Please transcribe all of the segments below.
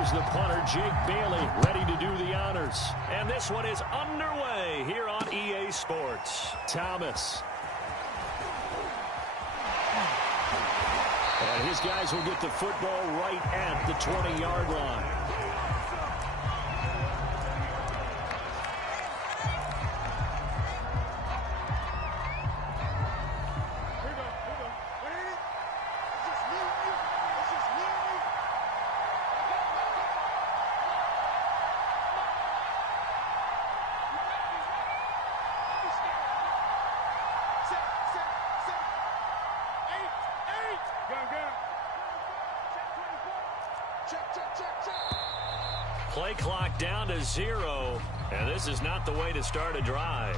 Here's the punter, Jake Bailey, ready to do the honors. And this one is underway here on EA Sports. Thomas. And his guys will get the football right at the 20-yard line. Play clock down to 0, and this is not the way to start a drive.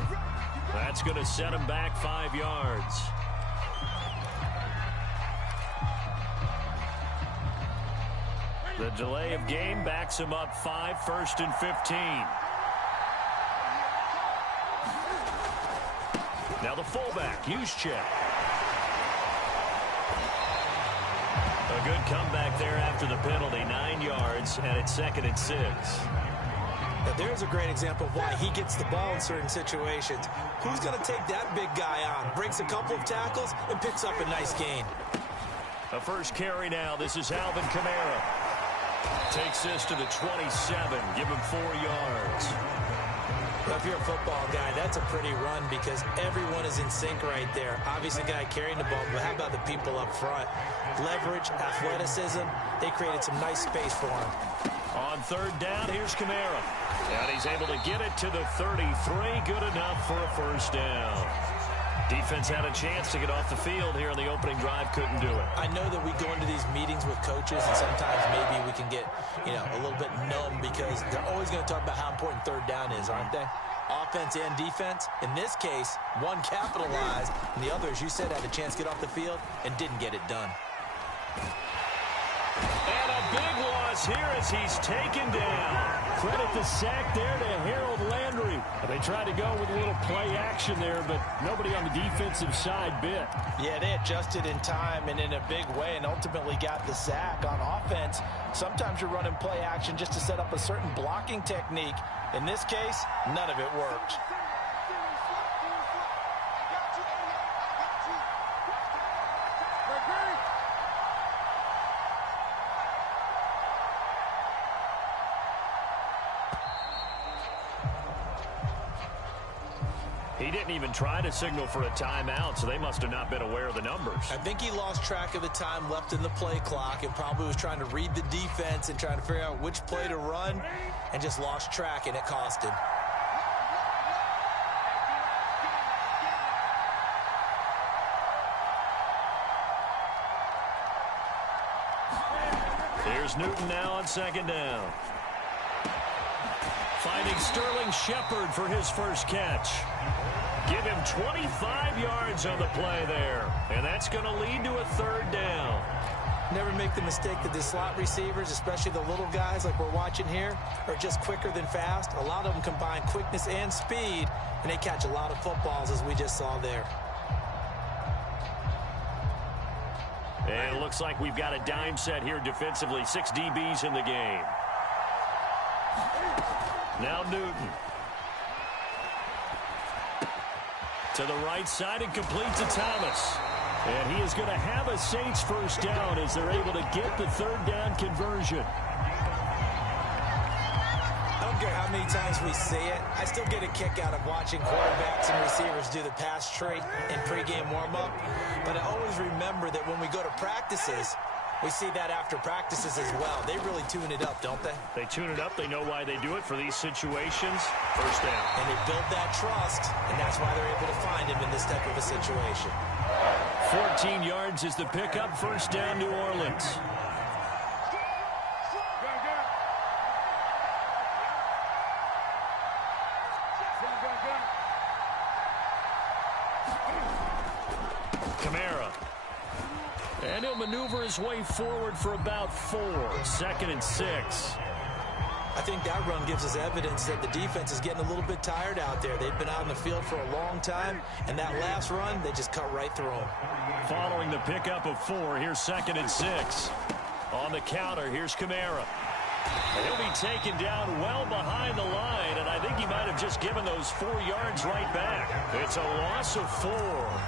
That's going to set him back 5 yards. The delay of game backs him up 5, 1st and 15. Now the fullback, Juszczyk. A good comeback there after the penalty, 9 yards, and it's 2nd and 6. Now there's a great example of why he gets the ball in certain situations. Who's going to take that big guy on? Breaks a couple of tackles and picks up a nice gain. A first carry now. This is Alvin Kamara. Takes this to the 27. Give him 4 yards. Well, if you're a football guy, that's a pretty run because everyone is in sync right there. Obviously, the guy carrying the ball, but how about the people up front? Leverage, athleticism, they created some nice space for him. On 3rd down, here's Kamara. And he's able to get it to the 33. Good enough for a first down. Defense had a chance to get off the field here on the opening drive. Couldn't do it. I know that we go into these meetings with coaches, and sometimes maybe we can get, a little bit numb because they're always going to talk about how important 3rd down is, aren't they? Offense and defense. In this case, one capitalized, and the other, as you said, had a chance to get off the field and didn't get it done. And a big loss here as he's taken down. Credit the sack there to Harold Landry. They tried to go with a little play action there, but nobody on the defensive side bit. Yeah, they adjusted in time and in a big way and ultimately got the sack. On offense, sometimes you're running play action just to set up a certain blocking technique. In this case, none of it worked. He didn't even try to signal for a timeout, so they must have not been aware of the numbers. I think he lost track of the time left in the play clock and probably was trying to read the defense and trying to figure out which play to run and just lost track, and it cost him. Here's Newton now on 2nd down. Finding Sterling Shepard for his first catch. Give him 25 yards on the play there. And that's going to lead to a 3rd down. Never make the mistake that the slot receivers, especially the little guys like we're watching here, are just quicker than fast. A lot of them combine quickness and speed, and they catch a lot of footballs, as we just saw there. And it looks like we've got a dime set here defensively. 6 DBs in the game. Now Newton. To the right side and complete to Thomas. And he is going to have a Saints first down as they're able to get the 3rd down conversion. I don't care how many times we see it. I still get a kick out of watching quarterbacks and receivers do the pass trait in pregame warm-up. But I always remember that when we go to practices, we see that after practices as well. They really tune it up, don't they? They tune it up. They know why they do it for these situations. First down. And they build that trust, and that's why they're able to find him in this type of a situation. 14 yards is the pickup. First down, New Orleans. Kamara. And he'll maneuver his way forward for about 4. 2nd and 6. I think that run gives us evidence that the defense is getting a little bit tired out there. They've been out in the field for a long time, and that last run, they just cut right through them. Following the pickup of 4, here's 2nd and 6. On the counter, here's Kamara. He'll be taken down well behind the line, and I think he might have just given those 4 yards right back. It's a loss of 4.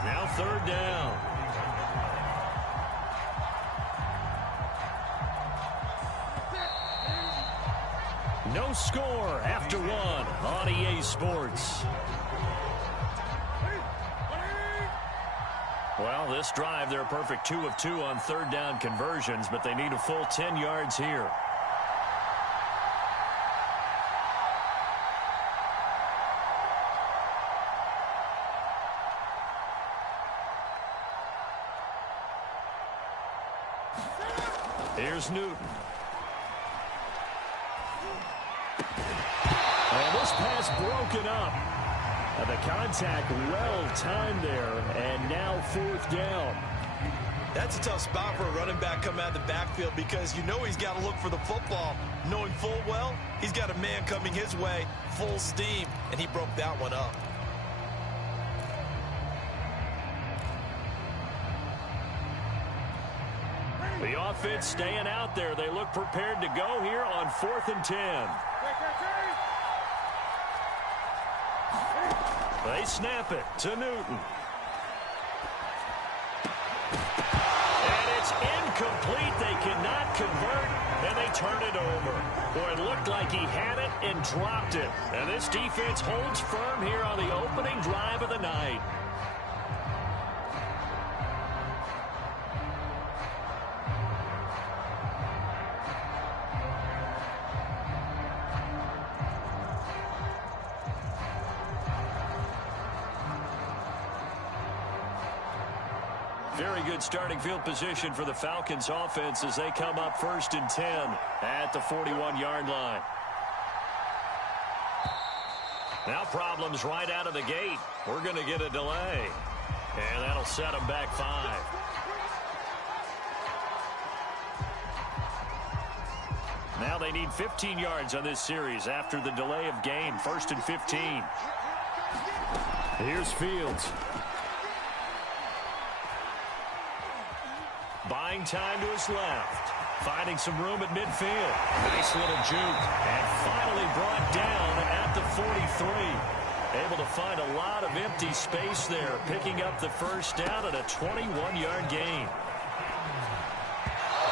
Now 3rd down. No score after 1 on EA Sports. Well, this drive, they're a perfect 2 of 2 on 3rd down conversions, but they need a full 10 yards here. Here's Newton. And this pass broken up. And the contact well timed there, and now 4th down. That's a tough spot for a running back coming out of the backfield because you know he's got to look for the football, knowing full well he's got a man coming his way, full steam, and he broke that one up. The offense staying out there. They look prepared to go here on 4th and 10. They snap it to Newton. And it's incomplete. They cannot convert, and they turn it over. Boy, it looked like he had it and dropped it. And this defense holds firm here on the opening drive of the night. Very good starting field position for the Falcons offense as they come up 1st and 10 at the 41-yard line. Now problems right out of the gate. We're going to get a delay. And that'll set them back 5. Now they need 15 yards on this series after the delay of game. 1st and 15. Here's Fields. Buying time to his left. Finding some room at midfield. Nice little juke. And finally brought down at the 43. Able to find a lot of empty space there. Picking up the 1st down at a 21-yard gain.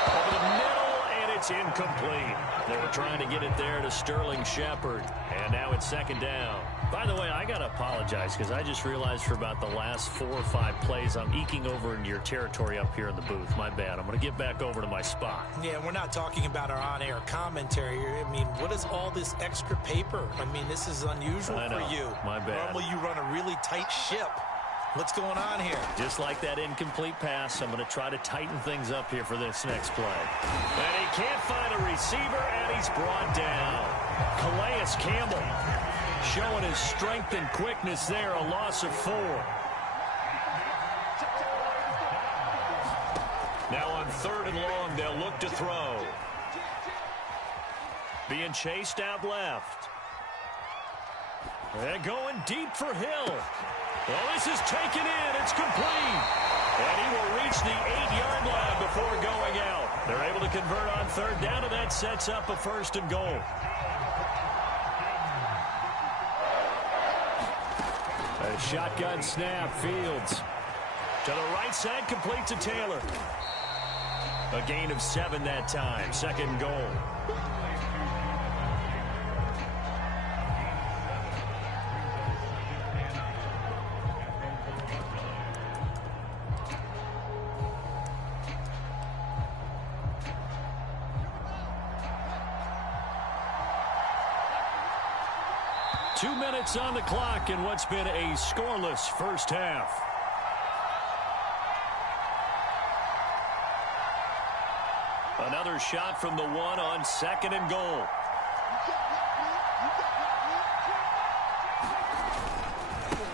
Over the middle, and it's incomplete. They were trying to get it there to Sterling Shepard. And now it's 2nd down. By the way, I got to apologize because I just realized for about the last 4 or 5 plays, I'm eking over into your territory up here in the booth. My bad. I'm going to get back over to my spot. Yeah, we're not talking about our on-air commentary here. I mean, what is all this extra paper? I mean, this is unusual for you. My bad. Normally you run a really tight ship. What's going on here? Just like that incomplete pass, I'm going to try to tighten things up here for this next play. And he can't find a receiver, and he's brought down. Calais Campbell showing his strength and quickness there, a loss of 4. Now on 3rd and long, they'll look to throw. Being chased out left. They're going deep for Hill. Well, this is taken in. It's complete. And he will reach the 8-yard line before going out. They're able to convert on 3rd down, and that sets up a 1st and goal. A shotgun snap. Fields to the right side, complete to Taylor. A gain of 7 that time. 2nd and goal. Two minutes on the clock in what's been a scoreless 1st half. Another shot from the 1 on 2nd and goal.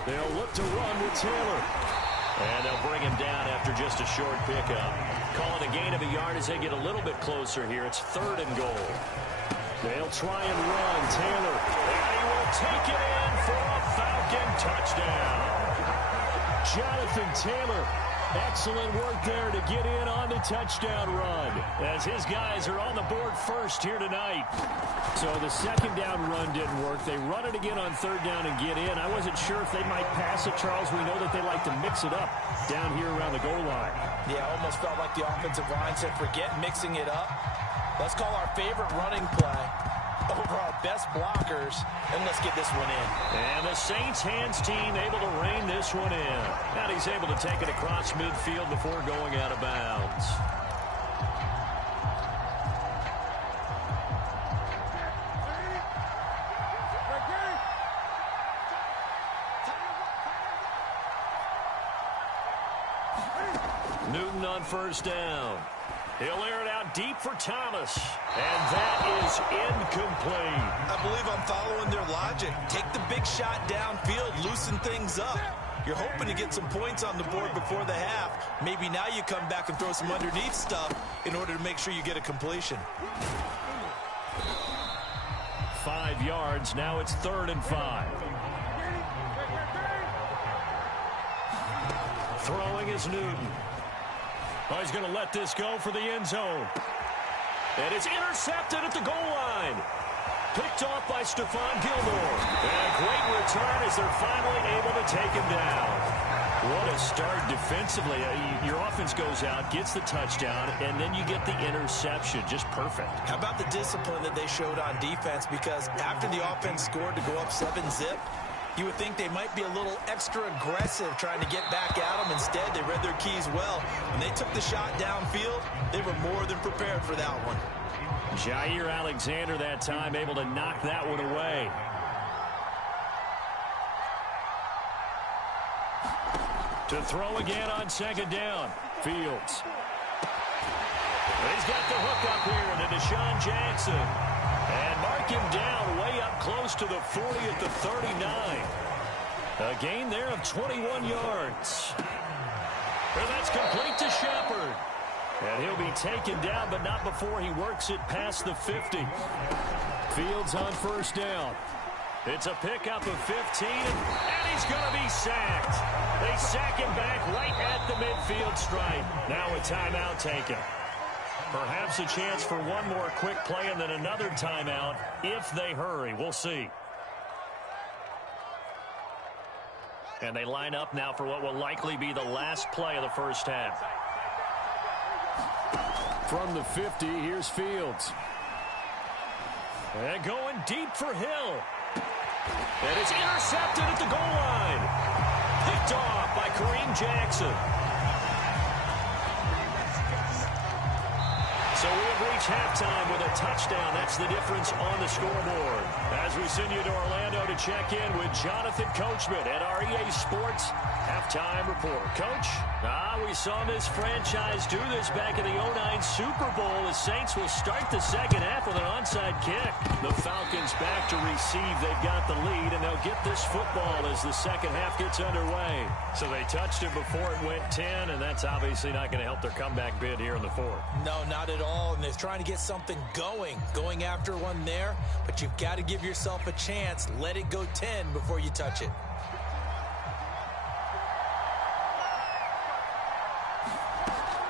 They'll look to run with Taylor. And they'll bring him down after just a short pickup. Call it a gain of a yard as they get a little bit closer here. It's 3rd and goal. They'll try and run. Taylor. And he will take it in for a Falcon touchdown. Jonathan Taylor Excellent work there to get in on the touchdown run, as his guys are on the board first here tonight. So the second down run didn't work. They run it again on third down and get in. I wasn't sure if they might pass it, Charles. We know that they like to mix it up down here around the goal line. Yeah, almost felt like the offensive line said, forget mixing it up. Let's call our favorite running play over our best blockers, and let's get this one in. And the Saints hands team able to rein this one in. And he's able to take it across midfield before going out of bounds. Newton on first down. He'll air it out deep for Thomas. And that is incomplete. I believe I'm following their logic. Take the big shot downfield, loosen things up. You're hoping to get some points on the board before the half. Maybe now you come back and throw some underneath stuff in order to make sure you get a completion. 5 yards. Now it's 3rd and 5. Throwing is Newton. Oh, he's going to let this go for the end zone. And it's intercepted at the goal line. Picked off by Stephon Gilmore. And a great return as they're finally able to take him down. What a start defensively. Your offense goes out, gets the touchdown, and then you get the interception. Just perfect. How about the discipline that they showed on defense? Because after the offense scored to go up 7-zip, you would think they might be a little extra aggressive trying to get back at them. Instead, they read their keys well. When they took the shot downfield, they were more than prepared for that one. Jair Alexander that time able to knock that one away. To throw again on second down. Fields. He's got the hook up here to Deshaun Jackson. And mark him down way up close to the 40 at the 39. A gain there of 21 yards. And that's complete to Shepard. And he'll be taken down, but not before he works it past the 50. Fields on first down. It's a pickup of 15, and he's going to be sacked. They sack him back right at the midfield stripe. Now a timeout taken. Perhaps a chance for one more quick play and then another timeout if they hurry. We'll see. And they line up now for what will likely be the last play of the first half. From the 50, here's Fields. And going deep for Hill. And it's intercepted at the goal line. Picked off by Kareem Jackson. So we have reached halftime with a touchdown. That's the difference on the scoreboard. As we send you to Orlando to check in with Jonathan Coachman at our EA Sports Halftime Report. Coach, we saw this franchise do this back in the 09 Super Bowl. The Saints will start the second half with an onside kick. The Falcons back to receive. They've got the lead, and they'll get this football as the second half gets underway. So they touched it before it went 10, and that's obviously not going to help their comeback bid here in the fourth. No, not at all, and they're trying to get something going after one there, but you've got to give yourself a chance. Let it go 10 before you touch it.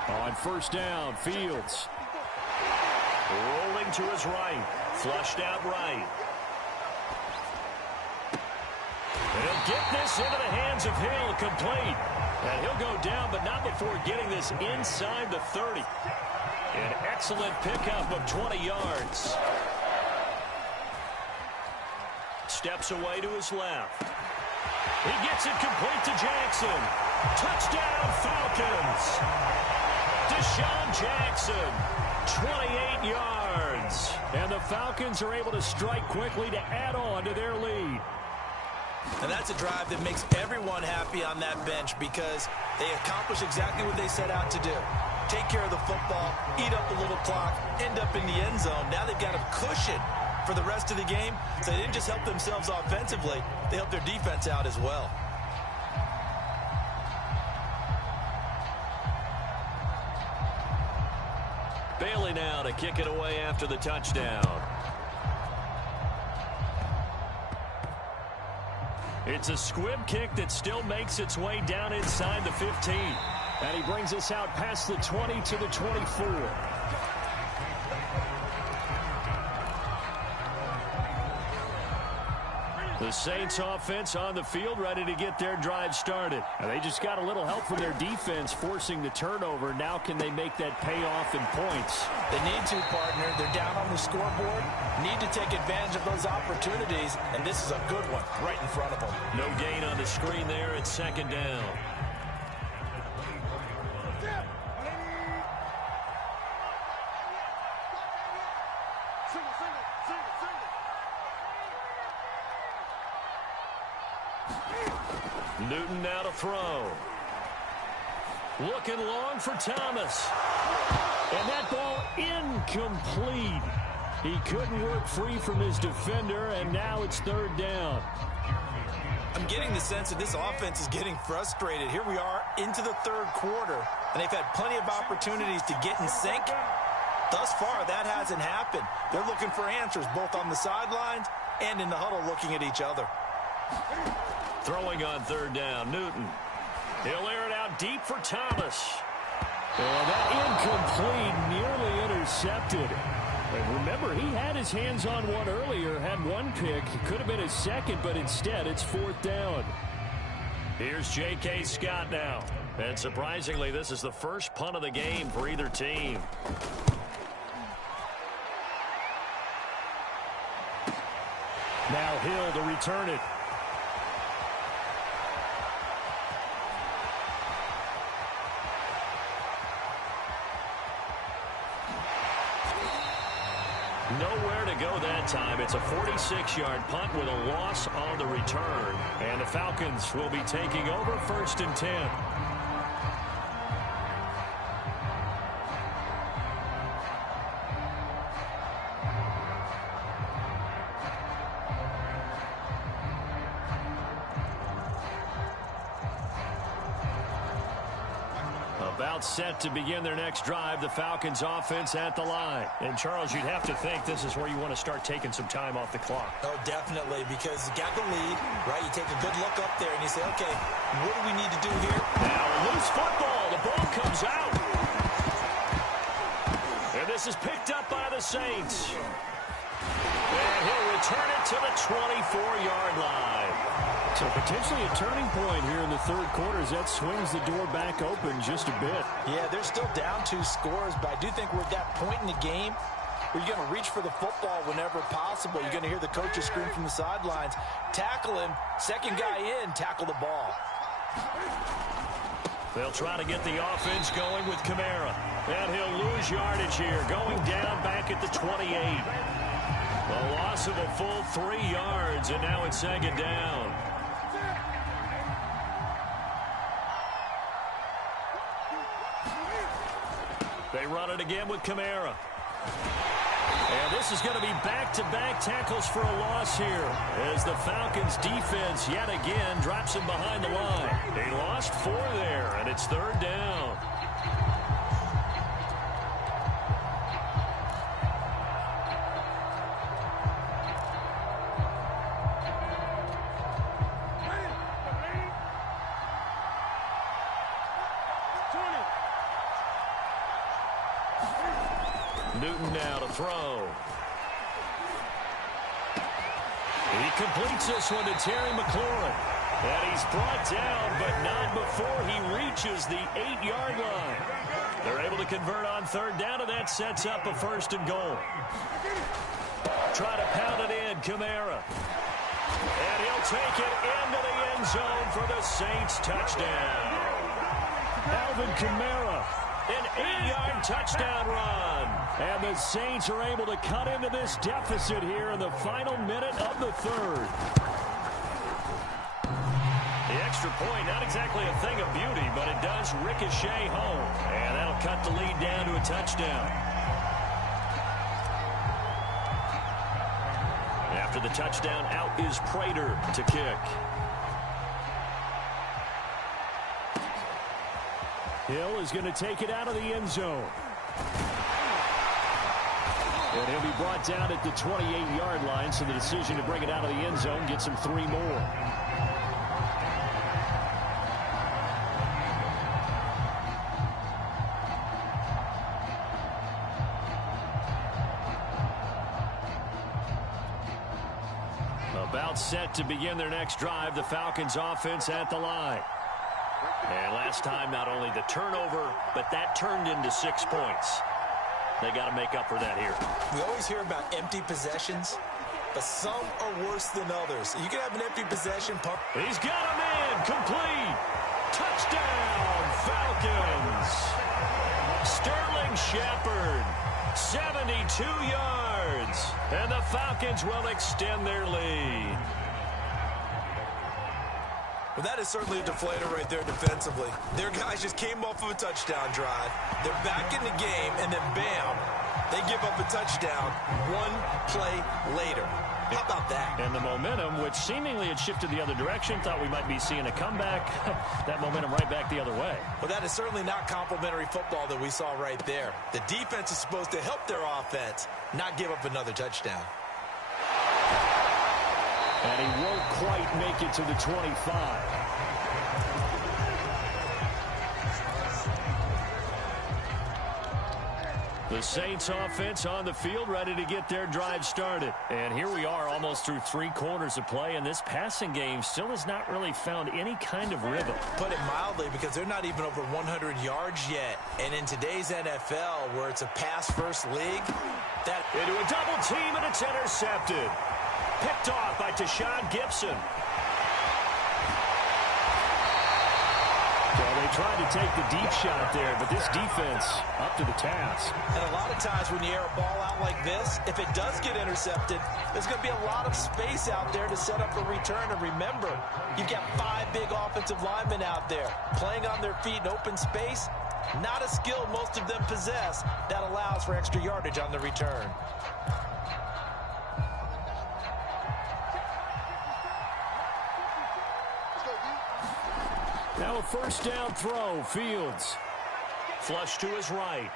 On first down, Fields. Rolling to his right. Flushed out right. And he'll get this into the hands of Hill, complete. And he'll go down, but not before getting this inside the 30. An excellent pickup of 20 yards. Steps away to his left. He gets it complete to Jackson. Touchdown, Falcons. Deshaun Jackson, 28 yards. And the Falcons are able to strike quickly to add on to their lead. And that's a drive that makes everyone happy on that bench because they accomplish exactly what they set out to do. Take care of the football, eat up a little clock, end up in the end zone. Now they've got a cushion for the rest of the game. So they didn't just help themselves offensively, they helped their defense out as well. Bailey now to kick it away after the touchdown. It's a squib kick that still makes its way down inside the 15. And he brings us out past the 20 to the 24. The Saints offense on the field, ready to get their drive started. And they just got a little help from their defense forcing the turnover. Now can they make that pay off in points? They need to, partner. They're down on the scoreboard. Need to take advantage of those opportunities. And this is a good one right in front of them. No gain on the screen there. It's second down. Newton now to throw. Looking long for Thomas. And that ball incomplete. He couldn't work free from his defender, and now it's third down. I'm getting the sense that this offense is getting frustrated. Here we are into the third quarter, and they've had plenty of opportunities to get in sync. Thus far, that hasn't happened. They're looking for answers both on the sidelines and in the huddle looking at each other. Throwing on third down, Newton. He'll air it out deep for Thomas. And that incomplete, nearly intercepted. And remember, he had his hands on one earlier, had one pick. It could have been his second, but instead it's fourth down. Here's J.K. Scott now. And surprisingly, this is the first punt of the game for either team. Now Hill to return it. Nowhere to go that time. It's a 46-yard punt with a loss on the return. And the Falcons will be taking over first and 10. About set to begin their next drive, the Falcons offense at the line. And Charles, you'd have to think this is where you want to start taking some time off the clock. Oh, definitely, because you got the lead, right? You take a good look up there and you say, okay, what do we need to do here? Now a loose football. The ball comes out. And this is picked up by the Saints. And he'll return it to the 24-yard line. So potentially a turning point here in the third quarter as that swings the door back open just a bit. Yeah, they're still down 2 scores, but I do think we're at that point in the game where you're going to reach for the football whenever possible. You're going to hear the coaches scream from the sidelines, tackle him, second guy in, tackle the ball. They'll try to get the offense going with Kamara. And he'll lose yardage here, going down back at the 28. A loss of a full 3 yards, and now it's second down. They run it again with Kamara. And this is going to be back-to-back tackles for a loss here as the Falcons defense yet again drops him behind the line. They lost 4 there, and it's third down. Newton now to throw. He completes this one to Terry McLaurin. And he's brought down, but not before he reaches the 8-yard line. They're able to convert on third down, and that sets up a first and goal. Try to pound it in, Kamara. And he'll take it into the end zone for the Saints touchdown. Alvin Kamara, an 8-yard touchdown run. And the Saints are able to cut into this deficit here in the final minute of the third. The extra point, not exactly a thing of beauty, but it does ricochet home. And that'll cut the lead down to a touchdown. After the touchdown, out is Prater to kick. Hill is going to take it out of the end zone. And he'll be brought down at the 28-yard line, so the decision to bring it out of the end zone gets him 3 more. set to begin their next drive. The Falcons offense at the line. And last time, not only the turnover, but that turned into 6 points. They got to make up for that here. We always hear about empty possessions, but some are worse than others. You can have an empty possession. He's got him in. Complete. Touchdown, Falcons. Sterling Shepard, 72 yards. And the Falcons will extend their lead. Well, that is certainly a deflator right there defensively. Their guys just came off of a touchdown drive. They're back in the game, and then bam, they give up a touchdown 1 play later. How about that? And the momentum, which seemingly had shifted the other direction, thought we might be seeing a comeback. That momentum right back the other way. Well, that is certainly not complimentary football that we saw right there. The defense is supposed to help their offense, not give up another touchdown. And he won't quite make it to the 25. The Saints offense on the field, ready to get their drive started. And here we are almost through 3 quarters of play, and this passing game still has not really found any kind of rhythm. Put it mildly, because they're not even over 100 yards yet. And in today's NFL, where it's a pass-first league, that into a double team, and it's intercepted. Picked off by Tashawn Gibson. Well, they tried to take the deep shot there, but this defense up to the task. And a lot of times when you air a ball out like this, if it does get intercepted, there's going to be a lot of space out there to set up a return. And remember, you've got 5 big offensive linemen out there playing on their feet in open space. Not a skill most of them possess that allows for extra yardage on the return. Now a first down throw, Fields. Flush to his right.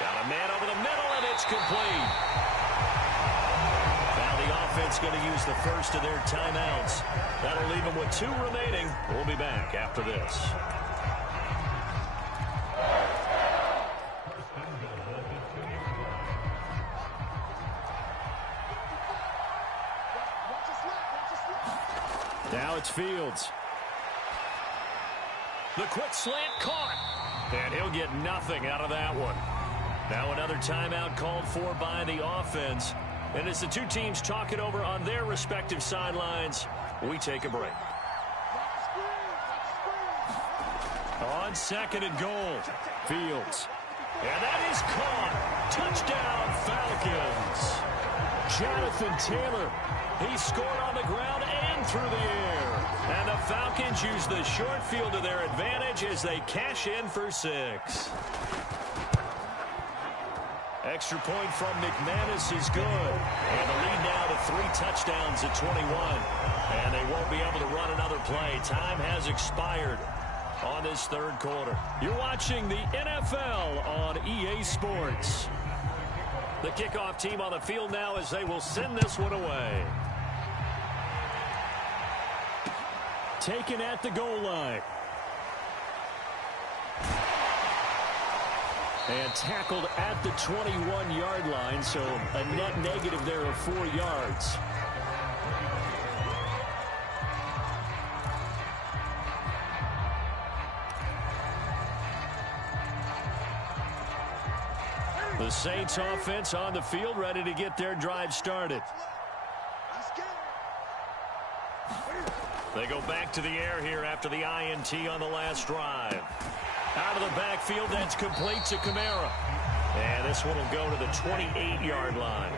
Got a man over the middle, and it's complete. Now the offense going to use the first of their timeouts. That'll leave them with 2 remaining. We'll be back after this. Now it's Fields. The quick slant caught. And he'll get nothing out of that one. Now another timeout called for by the offense. And as the 2 teams talk it over on their respective sidelines, we take a break. On 2nd and goal, Fields. And that is caught. Touchdown, Falcons. Jonathan Taylor. He scored on the ground and through the air. And the Falcons use the short field to their advantage as they cash in for 6. Extra point from McManus is good. And the lead now to 3 touchdowns at 21. And they won't be able to run another play. Time has expired on this 3rd quarter. You're watching the NFL on EA Sports. The kickoff team on the field now as they will send this one away. Taken at the goal line. And tackled at the 21-yard line, so a net negative there of 4 yards. The Saints offense on the field, ready to get their drive started. They go back to the air here after the INT on the last drive. Out of the backfield, that's complete to Kamara. And this one will go to the 28-yard line.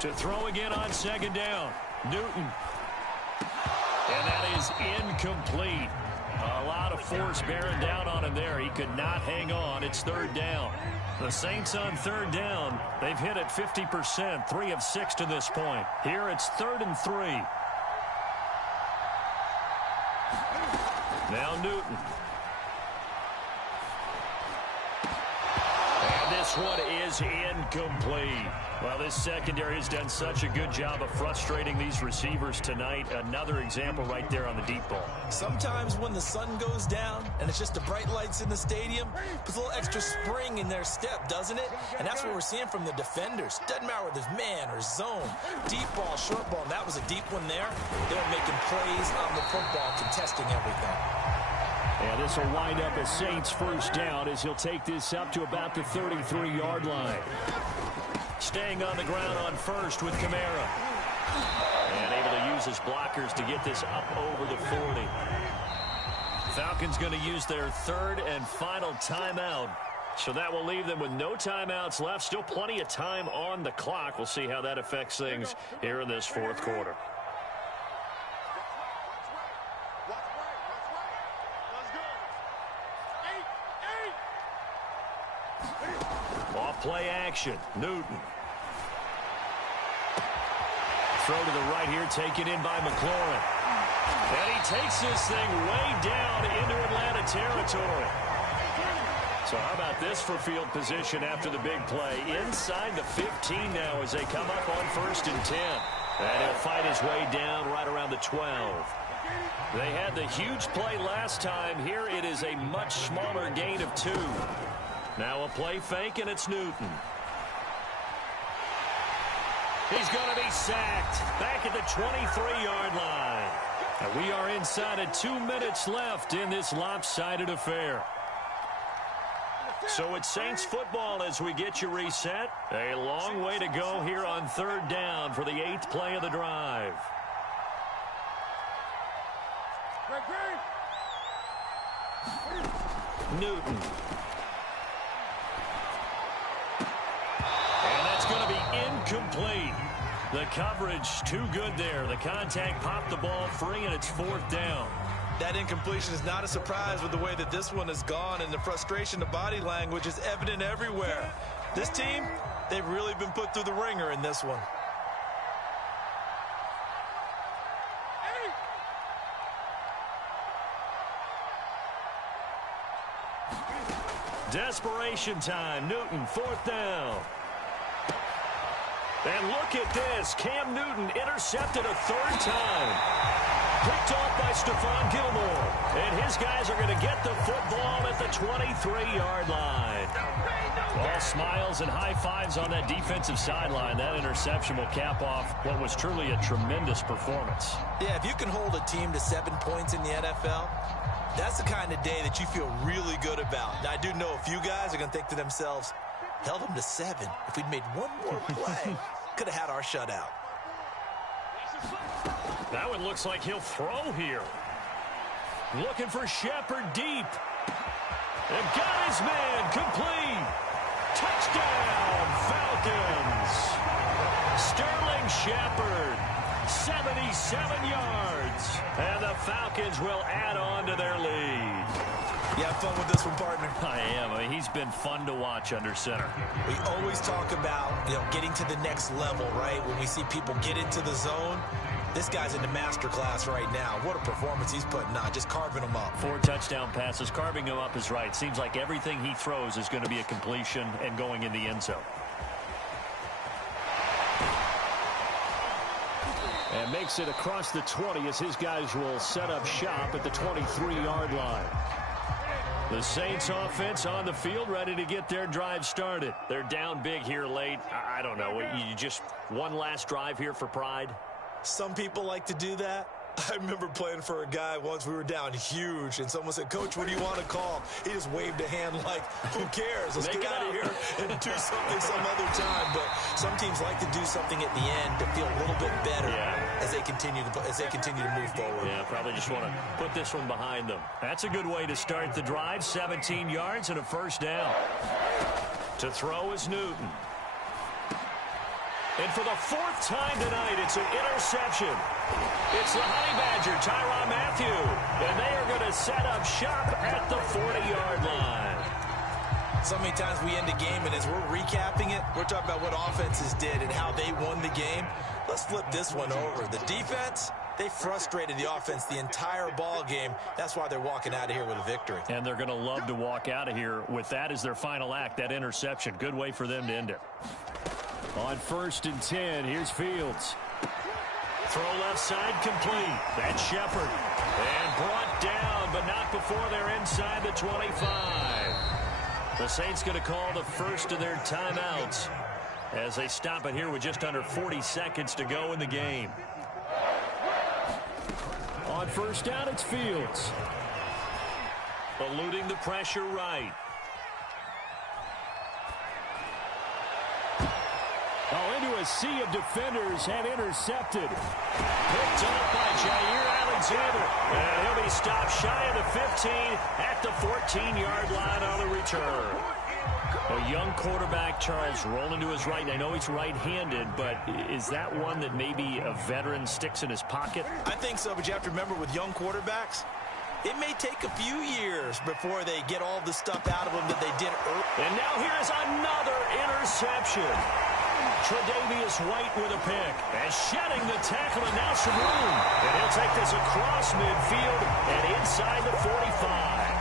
To throw again on 2nd down, Newton. And that is incomplete. A lot of force bearing down on him there. He could not hang on. It's 3rd down. The Saints on 3rd down. They've hit it 50%, 3 of 6 to this point. Here it's 3rd and 3. Now Newton. And this this one is incomplete. Well, this secondary has done such a good job of frustrating these receivers tonight. Another example right there on the deep ball. Sometimes when the sun goes down and it's just the bright lights in the stadium, puts a little extra spring in their step, doesn't it? And that's what we're seeing from the defenders. Doesn't matter whether it's man or zone, deep ball, short ball. And that was a deep one there. They were making plays on the football, contesting everything. And this will wind up a Saints first down as he'll take this up to about the 33-yard line. Staying on the ground on first with Kamara. And able to use his blockers to get this up over the 40. Falcons going to use their third and final timeout. So that will leave them with no timeouts left. Still plenty of time on the clock. We'll see how that affects things here in this fourth quarter. Play action. Newton. Throw to the right here, taken in by McLaurin. And he takes this thing way down into Atlanta territory. So how about this for field position after the big play? Inside the 15 now as they come up on 1st and 10. And he'll fight his way down right around the 12. They had the huge play last time. Here it is a much smaller gain of 2. Now a play fake, and it's Newton. He's going to be sacked back at the 23-yard line. And we are inside of 2 minutes left in this lopsided affair. So it's Saints football as we get you reset. A long way to go here on 3rd down for the 8th play of the drive. Newton. Going to be incomplete. The coverage too good there. The contact popped the ball free, and it's 4th down. That incompletion is not a surprise with the way that this one has gone, and the frustration, the body language is evident everywhere. This team, they've really been put through the ringer in this one. Desperation time. Newton, 4th down. And look at this. Cam Newton intercepted a 3rd time. Picked off by Stephon Gilmore. And his guys are going to get the football at the 23-yard line. All smiles and high fives on that defensive sideline. That interception will cap off what was truly a tremendous performance. Yeah, if you can hold a team to 7 points in the NFL, that's the kind of day that you feel really good about. Now, I do know a few guys are going to think to themselves, held them to 7. If we'd made one more play, could have had our shutout. That one looks like he'll throw here. Looking for Shepard deep. And got his man complete. Touchdown, Falcons. Sterling Shepard, 77 yards. And the Falcons will add on to their lead. You have fun with this one, partner? I am. I mean, he's been fun to watch under center. We always talk about, getting to the next level, right? When we see people get into the zone, this guy's in the master class right now. What a performance he's putting on, just carving them up. 4 touchdown passes. Carving him up is right. Seems like everything he throws is going to be a completion and going in the end zone. And makes it across the 20 as his guys will set up shop at the 23-yard line. The Saints offense on the field, ready to get their drive started. They're down big here late. I don't know. You just one last drive here for pride? Some people like to do that. I remember playing for a guy once. We were down huge, and someone said, "Coach, what do you want to call?" He just waved a hand like, who cares? Let's get out of here and do something some other time. But some teams like to do something at the end to feel a little bit better as they continue to move forward. Yeah, probably just want to put this one behind them. That's a good way to start the drive. 17 yards and a 1st down. To throw is Newton. And for the 4th time tonight, it's an interception. It's the Honey Badger, Tyrann Mathieu. And they are going to set up shop at the 40-yard line. So many times we end a game, and as we're recapping it, we're talking about what offenses did and how they won the game. Let's flip this one over. The defense, They frustrated the offense the entire ball game. That's why they're walking out of here with a victory. And they're going to love to walk out of here with that as their final act, that interception. Good way for them to end it. On 1st and 10, here's Fields. Throw left side complete. That's Shepard. And brought down, but not before they're inside the 25. The Saints going to call the first of their timeouts as they stop it here with just under 40 seconds to go in the game. On 1st down, it's Fields. Eluding the pressure right. Into a sea of defenders and intercepted. Picked up by Jair Alexander. And he'll be stopped shy of the 15 at the 14-yard line on the return. A young quarterback, Charles, rolling to his right. And I know he's right-handed, but is that one that maybe a veteran sticks in his pocket? I think so, but you have to remember with young quarterbacks, it may take a few years before they get all the stuff out of them that they did early. And now here's another interception. Tre'Davious White with a pick. And shedding the tackle, and now some room. And he'll take this across midfield and inside the 45.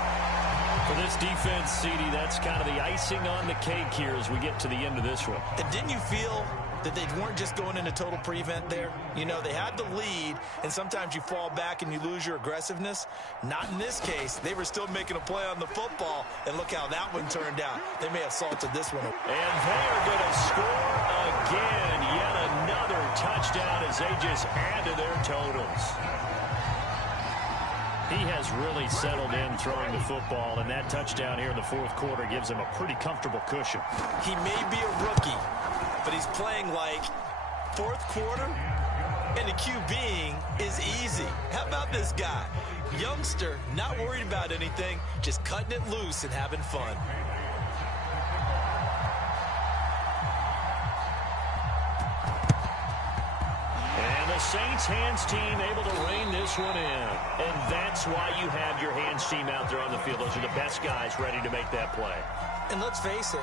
For this defense, CD, that's kind of the icing on the cake here as we get to the end of this one. And didn't you feel that they weren't just going into total prevent there? You know, they had the lead, and sometimes you fall back and you lose your aggressiveness. Not in this case. They were still making a play on the football, and look how that one turned out. They may have salted this one. And they're going to score again. Yet another touchdown as they just add to their totals. He has really settled in throwing the football, and that touchdown here in the 4th quarter gives him a pretty comfortable cushion. He may be a rookie, but he's playing like 4th quarter, and the QBing is easy. How about this guy? Youngster, not worried about anything, just cutting it loose and having fun. And the Saints hands team able to rein this one in. And that's why you have your hands team out there on the field. Those are the best guys ready to make that play. And let's face it,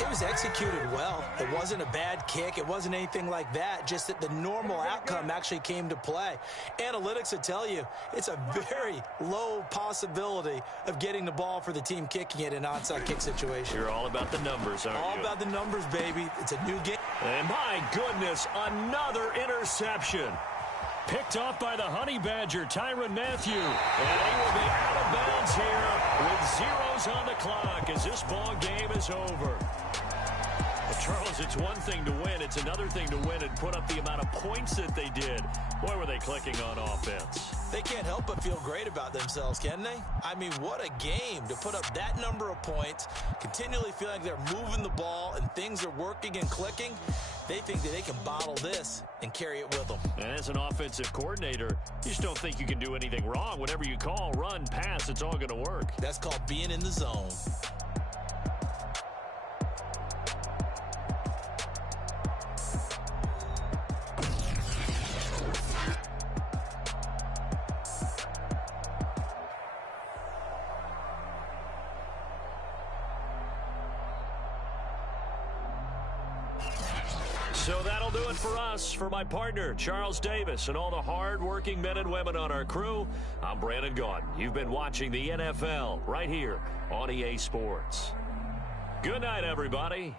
it was executed well. It wasn't a bad kick. It wasn't anything like that. Just that the normal outcome actually came to play. Analytics will tell you it's a very low possibility of getting the ball for the team kicking it in an onside kick situation. You're all about the numbers, aren't you? All about the numbers, baby. It's a new game. And my goodness, another interception. Picked off by the Honey Badger, Tyrann Mathieu. And he will be out of bounds here with zeros on the clock as this ball game is over. Well, Charles, it's one thing to win. It's another thing to win and put up the amount of points that they did. Boy, were they clicking on offense. They can't help but feel great about themselves, can they? I mean, what a game to put up that number of points, continually feeling like they're moving the ball and things are working and clicking. They think that they can bottle this and carry it with them. And as an offensive coordinator, you just don't think you can do anything wrong. Whatever you call, run, pass, it's all going to work. That's called being in the zone. So that'll do it for us. For my partner, Charles Davis, and all the hard-working men and women on our crew, I'm Brandon Gaudin. You've been watching the NFL right here on EA Sports. Good night, everybody.